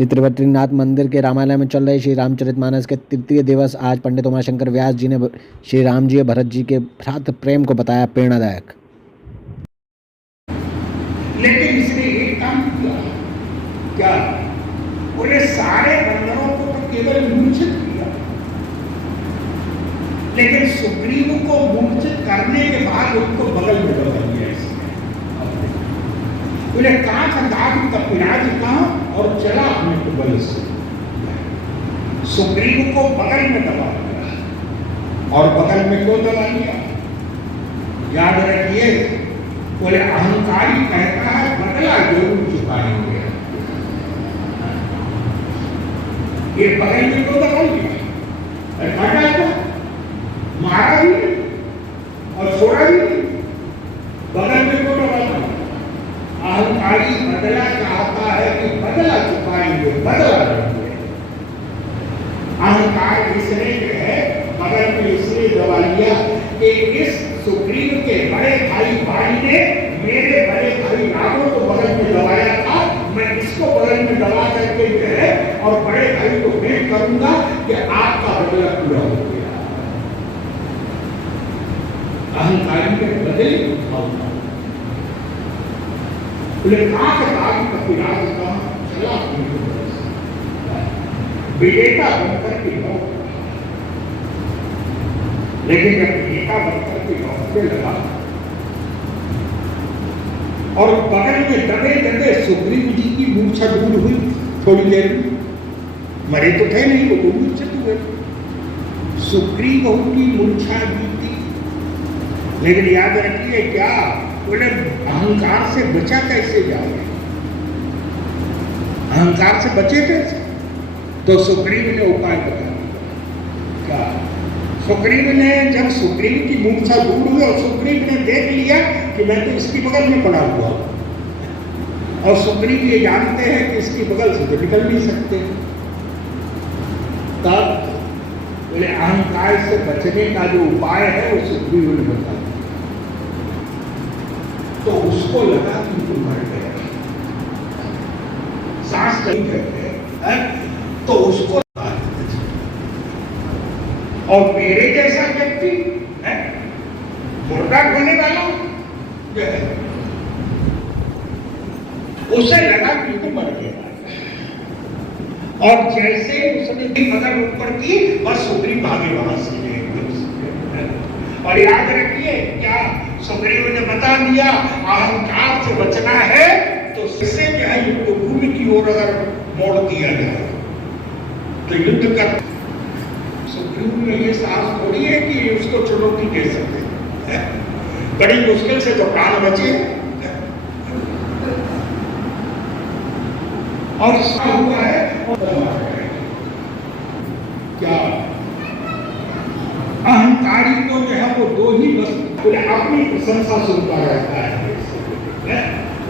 श्री त्रिवर्तीनाथ मंदिर के रामालय में चल रहे श्री रामचरितमानस के तृतीय दिवस आज पंडित उमाशंकर व्यास जी ने श्री राम जी और भरत जी के भ्रातृ प्रेम को बताया प्रेरणादायक। लेकिन इसने एक काम किया, क्या बोले सारे बंदरों को तो केवल मूर्छित किया, लेकिन सुग्रीव को मूर्छित करने के बाद उनको बगल में दबा दिया। बोले कहां संधान कपिराज कहा और चला अपने को बल से सुग्रीव को बगल में दबा दिया। और बगल में क्यों दबा दिया याद रखिए, बोले अहंकारी कहता है बदला जरूर चुकाएंगे। ये बगल में क्यों दबा दिया, काटा तो मारा भी और छोड़ा भी, बगल में क्यों दबा दिया। अहंकारी बदला चाहता है कि बदला चुकाएंगे, बदला लेंगे। अहंकार इसने जो है बगल में इसलिए दबा लिया कि इस सुग्रीव के बड़े भाई भाई ने मेरे बड़े भाई रावण को बगल में दबाया था, मैं इसको बगल में दबा करके जो है और बड़े भाई को भेंट करूंगा कि आपका बदला पूरा हो गया। अहंकारी के बदले उठाऊंगा। बोले कहां से बात कपिराज का चला विजेता बनकर के लौट, लेकिन जब विजेता बनकर के लौटने लगा और बगल में दबे दबे सुग्रीव जी की मूर्छा दूर हुई। थोड़ी देर मरे तो थे नहीं, वो तो मूर्छित हुए। सुग्रीव की मूर्छा बीती, लेकिन याद रखिए क्या, बोले अहंकार से बचा कैसे जाए, अहंकार से बचे कैसे। तो सुग्रीव ने उपाय बता दिया। क्या सुग्रीव ने, जब सुग्रीव की मूर्छा दूर हुई और सुग्रीव ने देख लिया कि मैं तो इसकी बगल में पड़ा हुआ हूं और सुग्रीव ये जानते हैं कि इसकी बगल से तो निकल नहीं सकते, तब बोले अहंकार से बचने का जो उपाय है वो सुग्रीव ने बता दिया। तो उसको लगा कि तुम मर गया, सांस नहीं करते, तो उसको और मेरे जैसा व्यक्ति मुर्दा होने वाला जो है उसे लगा कि तुम मर गया। और जैसे उसने मगर ऊपर की बस सुग्रीव भागे वहां से। और याद रखिए क्या सुग्रीव ने बता दिया, अहंकार से बचना है तो इससे जो है युद्ध भूमि की ओर अगर मोड़ दिया जाए तो युद्ध कर। सुग्रीव में ये साहस थोड़ी है कि उसको चुनौती दे सकते हैं, बड़ी मुश्किल से तो प्राण बचे और हुआ है। क्या अहंकारी को जो है वो दो ही बस बोले अपनी प्रशंसा सुनता रहता है,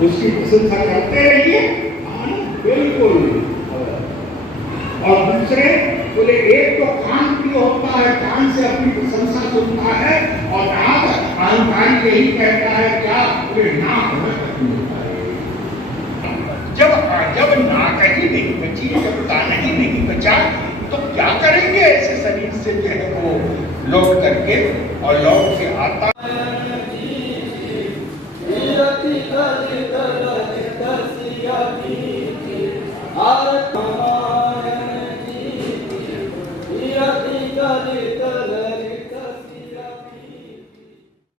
उसकी प्रशंसा करते रहिए बिल्कुल। और दूसरे बोले एक तो कान प्रिय होता है, कान से अपनी प्रशंसा सुनता है, और आप अहंकारी यही कहता है क्या बोले ना जब नाक ही नहीं बची, जब कान ही नहीं बचा तो क्या करेंगे ऐसे शरीर से जो है वो लौट करके, और लौट के आता आरत